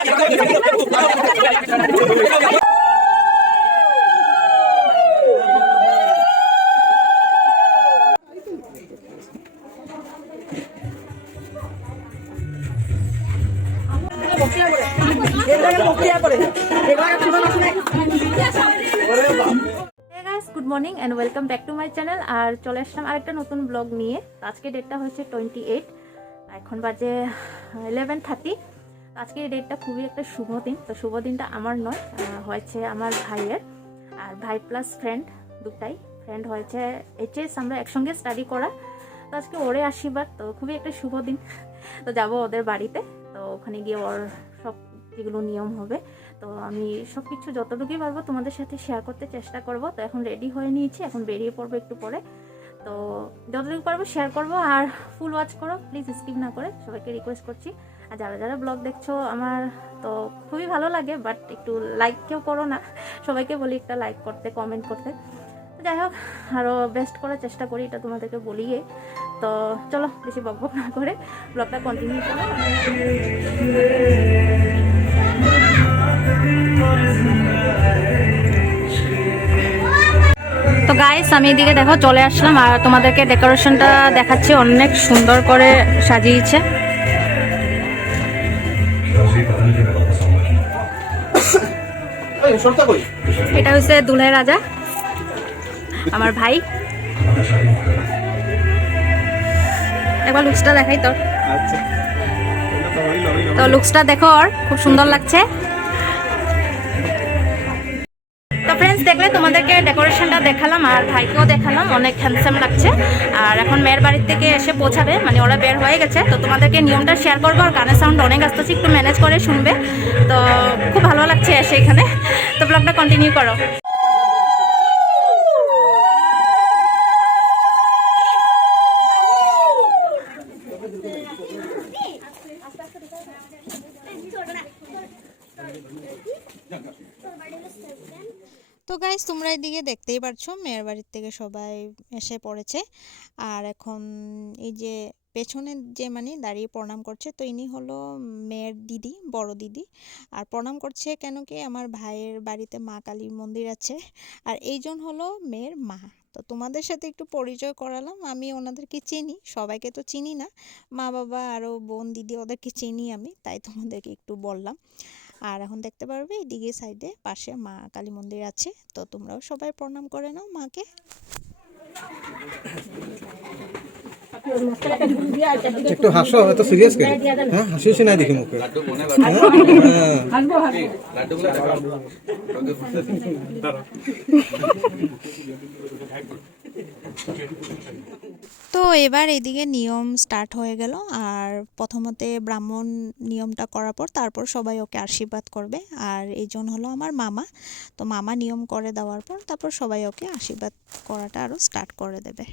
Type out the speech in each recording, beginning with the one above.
Good morning and welcome back to my channel. আর চলে আসলাম আরেকটা নতুন ব্লগ নিয়ে। আজকে ডেটটা হচ্ছে 28, এখন বাজে 11:30। আজকে এই ডেটটা খুবই একটা শুভ দিন। তো শুভ দিনটা আমার নয়, হয়েছে আমার ভাইয়ের। আর ভাই প্লাস ফ্রেন্ড, দুটাই ফ্রেন্ড হয়েছে এইচএস আমরা একসঙ্গে স্টাডি করা। তো আজকে ওরে আশীর্বাদ, তো খুবই একটা শুভ দিন। তো যাব ওদের বাড়িতে, তো ওখানে গিয়ে ওর সব যেগুলো নিয়ম হবে, তো আমি সব কিছু যতটুকুই পারবো তোমাদের সাথে শেয়ার করতে চেষ্টা করব। তো এখন রেডি হয়ে নিয়েছি, এখন বেরিয়ে পড়বো একটু পরে। তো যতটুকু পারবো শেয়ার করব, আর ফুল ওয়াচ করো প্লিজ, স্কিপ না করে, সবাইকে রিকোয়েস্ট করছি। আর যারা যারা ব্লগ দেখছো আমার, তো খুবই ভালো লাগে, বাট একটু লাইক কেউ করো না। সবাইকে বলি একটা লাইক করতে, কমেন্ট করতে। যাই হোক, আরও বেস্ট করার চেষ্টা করি, এটা তোমাদেরকে বলিয়ে। তো চলো বেশি বকবক না করে ব্লগটা কন্টিনিউ করো। তো গাইস, আমি এদিকে দেখো চলে আসলাম, আর তোমাদেরকে ডেকোরেশনটা দেখাচ্ছি। অনেক সুন্দর করে সাজিয়েছে। এটা হচ্ছে দুলহে রাজা, আমার ভাই। একবার লুকসটা দেখাই তোর। তো লুকসটা দেখো, আর খুব সুন্দর লাগছে। তো ফ্রেন্ডস, দেখলে তোমাদেরকে ডেকোরেশনটা দেখালাম, আর ভাইকেও দেখালাম, অনেক হ্যান্ডসাম লাগছে। আর এখন মেয়ের বাড়ির থেকে এসে পৌঁছাবে, মানে ওরা বের হয়ে গেছে। তো তোমাদেরকে নিয়মটা শেয়ার করবো। আর গানের সাউন্ড অনেক আসতেছে, একটু ম্যানেজ করে শুনবে। তো খুব ভালো লাগছে এসে এখানে। তো ব্লগটা কন্টিনিউ করো। তো গাইস, তোমরা এদিকে দেখতেই পারছো মেয়ের বাড়ির থেকে সবাই এসে পড়েছে। আর এখন এই যে পেছনে যে মানে দাঁড়িয়ে প্রণাম করছে, তো ইনি হলো মেয়ের দিদি, বড় দিদি। আর প্রণাম করছে কেন কি, আমার ভাইয়ের বাড়িতে মা কালীর মন্দির আছে। আর এইজন হলো মেয়ের মা। তো তোমাদের সাথে একটু পরিচয় করালাম। আমি ওনাদেরকে চিনি, সবাইকে তো চিনি না, মা বাবা আরও বোন দিদি ওদেরকে চিনি আমি, তাই তোমাদেরকে একটু বললাম। আর এখন দেখতে পারবে এদিকে সাইডে পাশে মা কালী মন্দির আছে। তো তোমরাও সবাই প্রণাম করে নাও মাকে। একটু হাসো, এত সিরিয়াস কেন? হ্যাঁ, হাসি নাই দেখি মুখে। তো এবার এদিকে নিয়ম স্টার্ট হয়ে গেল। আর প্রথমতে ব্রাহ্মণ নিয়মটা করার পর তারপর সবাই ওকে আশীর্বাদ করবে। আর এইজন হলো আমার মামা। তো মামা নিয়ম করে দেওয়ার পর তারপর সবাই ওকে আশীর্বাদ করাটা আরও স্টার্ট করে দেবে।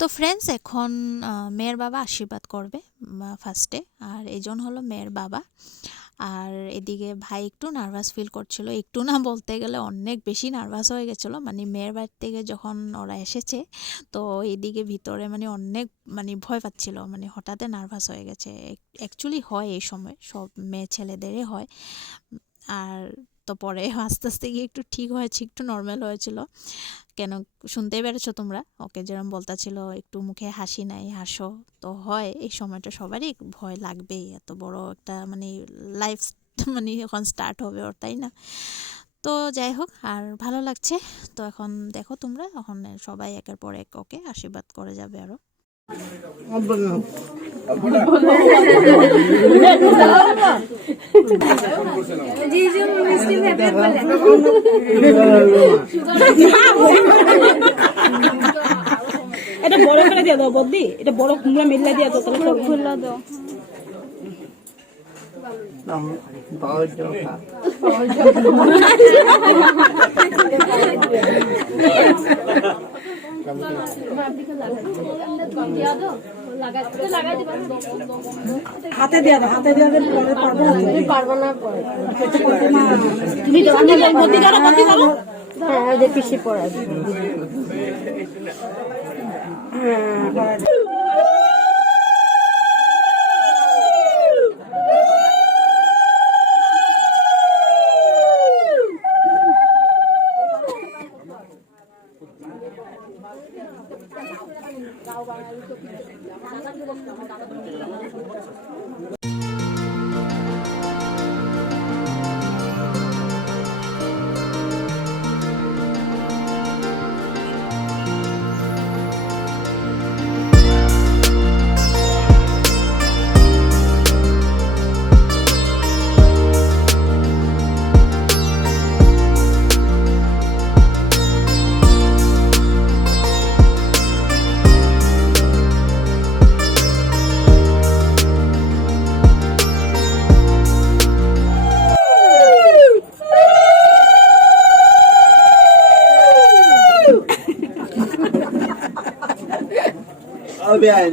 তো ফ্রেন্ডস, এখন মেয়ের বাবা আশীর্বাদ করবে ফার্স্টে। আর এইজন হলো মেয়ের বাবা। আর এদিকে ভাই একটু নার্ভাস ফিল করছিল, একটু না বলতে গেলে অনেক বেশি নার্ভাস হয়ে গেছিলো। মানে মেয়ের বাড়ি থেকে যখন ওরা এসেছে, তো এদিকে ভিতরে মানে অনেক মানে ভয় পাচ্ছিল, মানে হঠাৎ নার্ভাস হয়ে গেছে। অ্যাকচুয়ালি হয় এই সময়, সব মেয়ে ছেলেদেরই হয়। আর তো পরে আস্তে আস্তে গিয়ে একটু ঠিক হয়েছে, একটু নর্মাল হয়েছিল। কেন শুনতেই পেরেছো তোমরা, ওকে যেরকম বলতা ছিল একটু মুখে হাসি নাই, হাসো। তো হয় এই সময়টা সবারই ভয় লাগবেই, এত বড় একটা মানে লাইফ মানে এখন স্টার্ট হবে ওর, তাই না? তো যাই হোক, আর ভালো লাগছে। তো এখন দেখো তোমরা, এখন সবাই একের পর এক ওকে আশীর্বাদ করে যাবে আরো। এটা বড় করে দিয়ে দাও বদ্দি, এটা বড় কুমড়া মিল্লা দিয়ে দাও, তাহলে খুললা দাও। হাতে দিয়ে দাও, হাতে দিয়ে দিলে পরে পারবো না, তুমি দাও, বদ্দি দাও, বদ্দি দাও। হ্যাঁ, যে পিসি পড়া।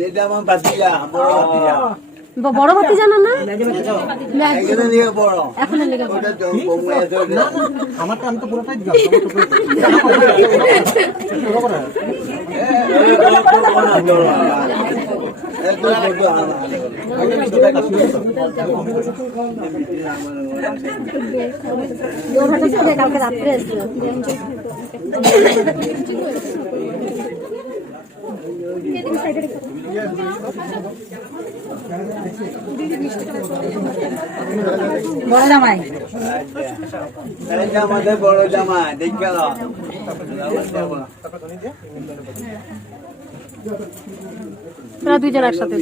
এটা আমার বাতিজা, বড় বাতিজা। বড় বাতি জানো না? এখানে নিয়ে বড়। এখনো লেগে ওটা তো কমে আছে। আমারটা আমি তো পুরোটাই দিলাম। কালকে রাত্রে বড় জামাই, আমাদের বড় জামাই দেখ গেল। তোরা দুইজন একসাথে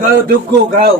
খাও দুঃখ খাও।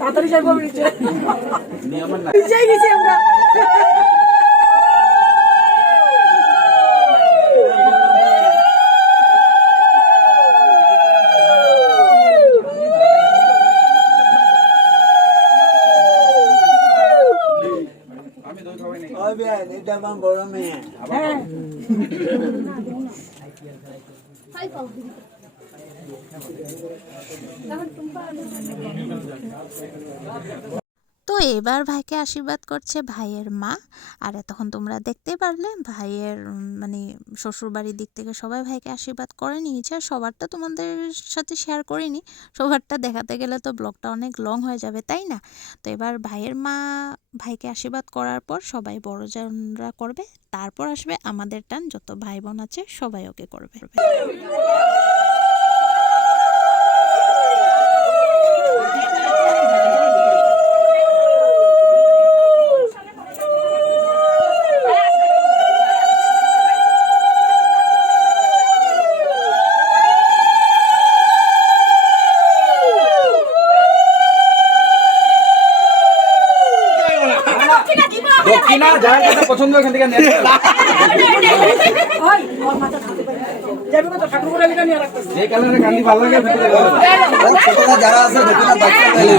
তাড়াতাড়ি যাইবো নিচে গেছি আমরা। এটা আমার বড় মেয়ে। তো এবার ভাইকে আশীর্বাদ করছে ভাইয়ের মা। আর এতক্ষণ তোমরা দেখতে পারলে ভাইয়ের মানে শ্বশুরবাড়ির দিক থেকে সবাই ভাইকে আশীর্বাদ করে নিয়েছে। সবারটা তোমাদের সাথে শেয়ার করিনি, সবারটা দেখাতে গেলে তো ব্লগটা অনেক লং হয়ে যাবে, তাই না? তো এবার ভাইয়ের মা ভাইকে আশীর্বাদ করার পর সবাই বড়জনরা করবে, তারপর আসবে আমাদের টান, যত ভাই বোন আছে সবাই ওকে করবে। দক্ষিণা যার যেটা পছন্দ এখান থেকে নিয়ে যে কালারে কান্দি ভালো লাগে ভিতরে ছোটরা যারা আছে দেখুন বাচ্চা পেলে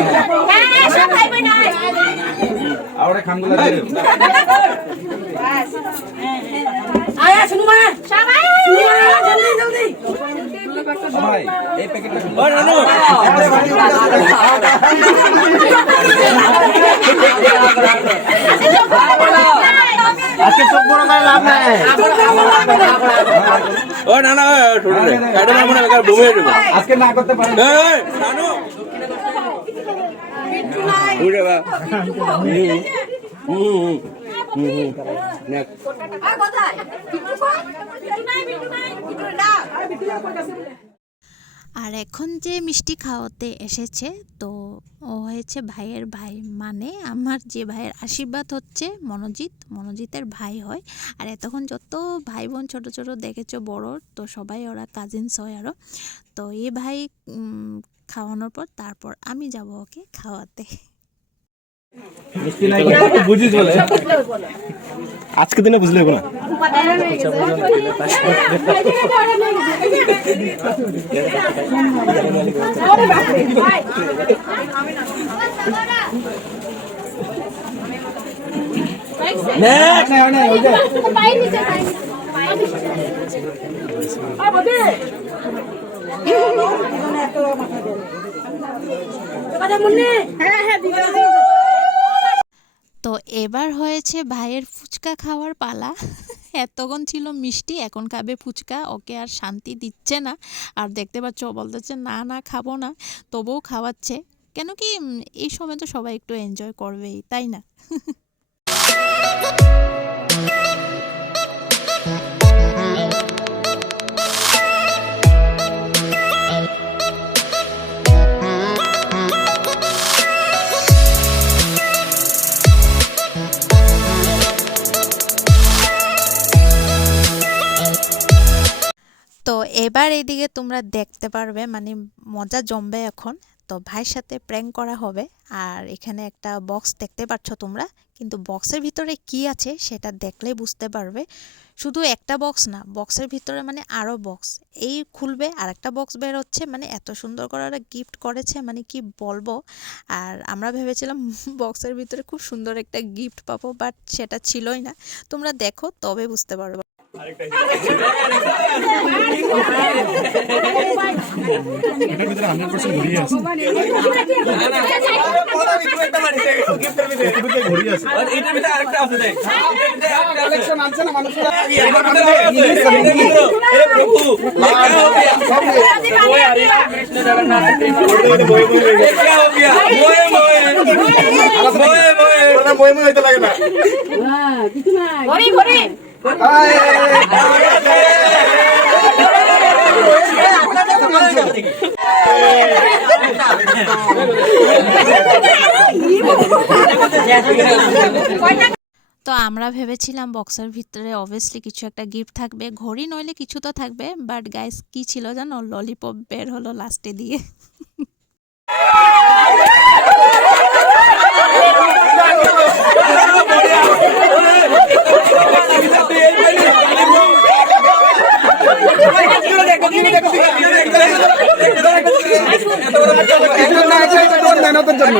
আরে খামগুলা দিয়ে আয়া শুনু মা সবাই জলদি জলদি সবাই এই প্যাকেটটা ও নানু আজকে চোখ বড় করে লাভ নাই ও নানা ছোট রে কাটো না মনে বেকার বমি হয়ে যাবে আজকে না করতে পারেন এই নানু উড়ে বা নেক আর কোথায় বিট্টু কই বিট্টু নাই বিট্টু দাও আরে বিট্টু কই আর এখন যে মিষ্টি খাওয়াতে এসেছে তো ও হয়েছে ভাইয়ের ভাই, মানে আমার যে ভাইয়ের আশীর্বাদ হচ্ছে মনোজিতের ভাই হয়। আর এতক্ষণ যত ভাই বোন ছোট ছোট দেখেছো বড়, তো সবাই ওরা কাজিনস হয় আরও। তো এই ভাই খাওয়ানোর পর তারপর আমি যাব ওকে খাওয়াতে। মিষ্টি নাই বুঝিস বলে আজকে দিনে বুঝলে না তো এবার হয়েছে ভাইয়ের ফুচকা খাওয়ার পালা। এতক্ষণ ছিল মিষ্টি, এখন খাবে ফুচকা। ওকে আর শান্তি দিচ্ছে না। আর দেখতে পাচ্ছ ও বলতেছে না না খাবো না, তবুও খাওয়াচ্ছে। কেন কি এই সময় তো সবাই একটু এনজয় করবেই, তাই না? তো এবার এইদিকে তোমরা দেখতে পারবে, মানে মজা জমবে এখন। তো ভাইয়ের সাথে প্র্যাঙ্ক করা হবে। আর এখানে একটা বক্স দেখতে পাচ্ছ তোমরা, কিন্তু বক্সের ভিতরে কি আছে সেটা দেখলেই বুঝতে পারবে। শুধু একটা বক্স না, বক্সের ভিতরে মানে আরও বক্স। এই খুলবে আর একটা বক্স বের হচ্ছে, মানে এত সুন্দর করে ওরা গিফট করেছে, মানে কি বলবো। আর আমরা ভেবেছিলাম বক্সের ভিতরে খুব সুন্দর একটা গিফট পাবো, বাট সেটা ছিলই না। তোমরা দেখো তবে বুঝতে পারবে। এটার ভিতরে 100% ঘুরিয়ে আছে ঘুরিয়ে আছে আর এটার ভিতরে আরেকটা আছে দেখ কালেকশন আছে না মানুষের এটার ভিতরে আরে প্রভু क्या हो गया कृष्ण जगन्नाथ क्या हो गया मोए मोए मोए मोए মই মই হইতে লাগে না ঘড়ি ঘড়ি তো আমরা ভেবেছিলাম বক্সের ভিতরে অবভিয়াসলি কিছু একটা গিফট থাকবে, ঘড়ি নইলে কিছু তো থাকবে। বাট গাইস কি ছিল জানো, ললিপপ বের হলো লাস্টে দিয়ে।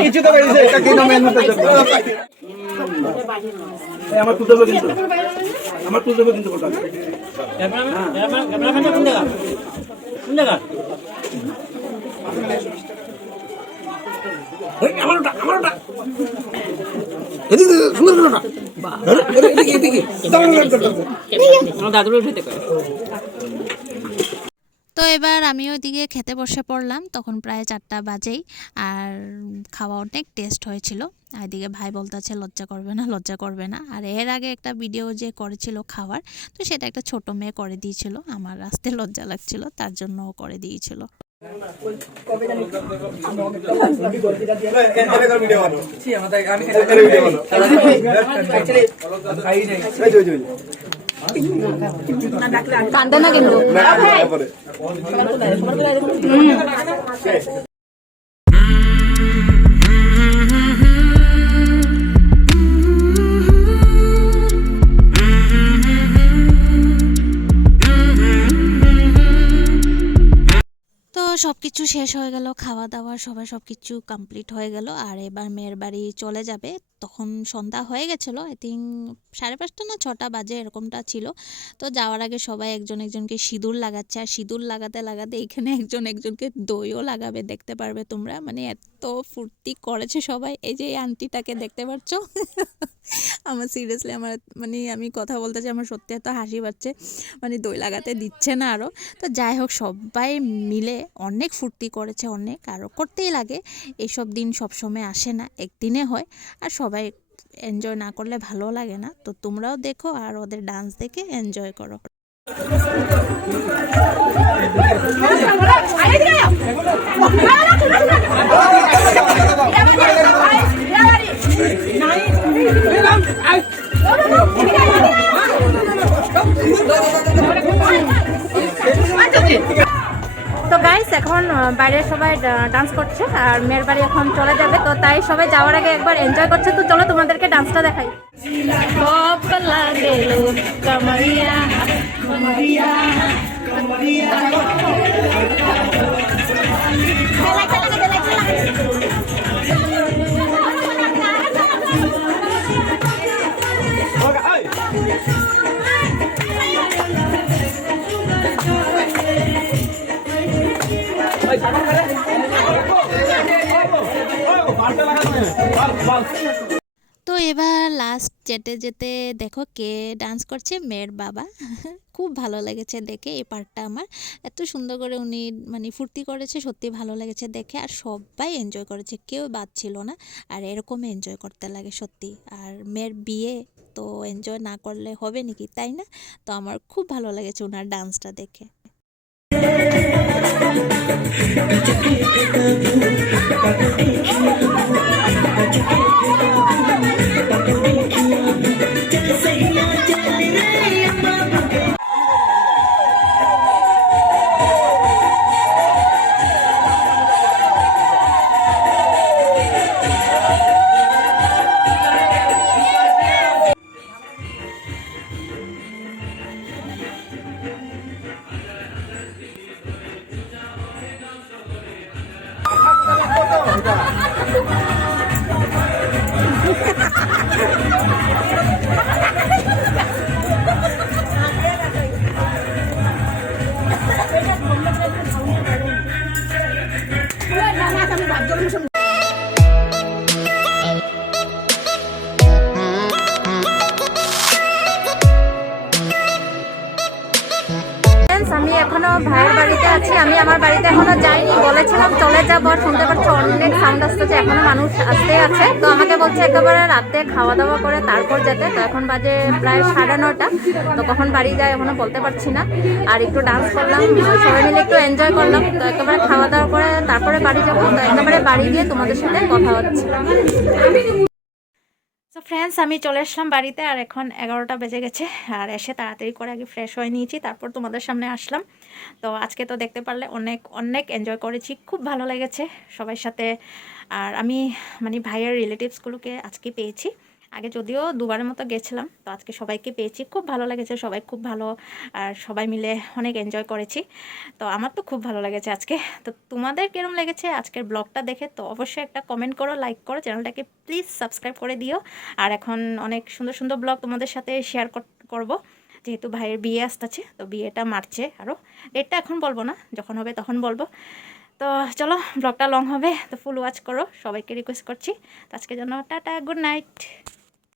কিছু তো বেরিয়েছে এটা কি না মেহনতের জন্য আমার তুলতে হবে কিন্তু আমার তুলতে হবে কিন্তু কোনটা ক্যামেরাম্যান কোন জায়গা ওই আমারটা এদিকে সুন্দর না এদিকে দাদুর উঠতে কয়। তো এবার আমি ওইদিকে খেতে বসে পড়লাম, তখন প্রায় 4টা বাজেই। আর খাওয়া অনেক টেস্ট হয়েছিল। আর এদিকে ভাই বলতেছে লজ্জা করবে না। আর এর আগে একটা ভিডিও যে করেছিল খাওয়ার, তো সেটা একটা ছোট মেয়ে করে দিয়েছিল। আমার আসতে লজ্জা লাগছিল, তার জন্য ও করে দিয়েছিল। কান্দে না কিন্তু সব কিছু শেষ হয়ে গেল, খাওয়া দাওয়া সবাই সব কিছু কমপ্লিট হয়ে গেল। আর এবার মেয়ের বাড়ি চলে যাবে। তখন সন্ধ্যা হয়ে গেছিলো, আই থিঙ্ক 5:30 না 6টা বাজে এরকমটা ছিল। তো যাওয়ার আগে সবাই একজন একজনকে সিঁদুর লাগাচ্ছে, আর সিঁদুর লাগাতে লাগাতে এখানে একজন একজনকে দইও লাগাবে, দেখতে পারবে তোমরা। মানে এত ফুর্তি করেছে সবাই। এই যে এই আন্টিটাকে দেখতে পাচ্ছ আমার সিরিয়াসলি আমার মানে আমি কথা বলতে চাই, আমার সত্যি এত হাসি পাচ্ছে, মানে দই লাগাতে দিচ্ছে না আরও। তো যাই হোক, সবাই মিলে অনেক ফুর্তি করেছে, অনেক আরও করতেই লাগে। এইসব দিন সবসময় আসে না, একদিনে হয়। আর সবাই এনজয় না করলে ভালো লাগে না। তো তোমরাও দেখো আর ওদের ডান্স দেখে এনজয় করো। তো গাইস এখন বাইরে সবাই ডান্স করছে আর মেয়ের বাড়ি এখন চলে যাবে, তো তাই সবাই যাওয়ার আগে একবার এনজয় করছে। তো চলো তোমাদেরকে ডান্সটা দেখাই। তো এবার লাস্ট যেতে যেতে দেখো কে ডান্স করছে, মেয়ের বাবা। খুব ভালো লেগেছে দেখে এই পার্টটা আমার। এত সুন্দর করে উনি মানে ফুর্তি করেছে, সত্যি ভালো লেগেছে দেখে। আর সবাই এনজয় করেছে, কেউ বাদ ছিল না। আর এরকম এনজয় করতে লাগে সত্যি। আর মেয়ের বিয়ে, তো এনজয় না করলে হবে নাকি, তাই না? তো আমার খুব ভালো লেগেছে ওনার ডান্সটা দেখে। আমি এখনো ভাইয়ের বাড়িতে আছি, আমি আমার বাড়িতে এখনো যাইনি। বলেছিলাম চলে যাবো, আর শুনতে পাচ্ছি অনেক সাউন্ড আসতেছে, এখনো মানুষ আসতে আছে। তো আমাকে বলছে একেবারে রাতে খাওয়া দাওয়া করে তারপর যেতে। তো এখন বাজে প্রায় 9:30। তো কখন বাড়ি যায় এখনো বলতে পারছি না। আর একটু ডান্স করলাম, সবাই মিলে একটু এনজয় করলাম। তো একেবারে খাওয়া দাওয়া করে তারপরে বাড়ি যাবো। তো একেবারে বাড়ি গিয়ে তোমাদের সাথে কথা হচ্ছে। তো ফ্রেন্ডস, আমি চলে আসলাম বাড়িতে, আর এখন 11টা বেজে গেছে। আর এসে তাড়াতাড়ি করে আগে ফ্রেশ হয়ে নিয়েছি, তারপর তোমাদের সামনে আসলাম। তো আজকে তো দেখতে পারলে অনেক অনেক এনজয় করেছি, খুব ভালো লেগেছে সবার সাথে। আর আমি মানে ভাইয়ের রিলেটিভসগুলোকে আজকে পেয়েছি। আগে যদিও দুবারের মতো গেছিলাম, তো আজকে সবাইকে পেয়েছি, খুব ভালো লেগেছে। সবাই খুব ভালো, আর সবাই মিলে অনেক এনজয় করেছি। তো আমার তো খুব ভালো লেগেছে আজকে। তো তোমাদের কিরম লেগেছে আজকের ব্লগটা দেখে? তো অবশ্যই একটা কমেন্ট করো, লাইক করো, চ্যানেলটাকে প্লিজ সাবস্ক্রাইব করে দিও। আর এখন অনেক সুন্দর সুন্দর ব্লগ তোমাদের সাথে শেয়ার করব, যেহেতু ভাইয়ের বিয়ে আসতেছে। তো বিয়েটা মার্চে, আরও ডেটটা এখন বলবো না, যখন হবে তখন বলবো। তো চলো, ব্লগটা লং হবে, তো ফুল ওয়াচ করো, সবাইকে রিকোয়েস্ট করছি। তো আজকের জন্য টাটা, গুড নাইট।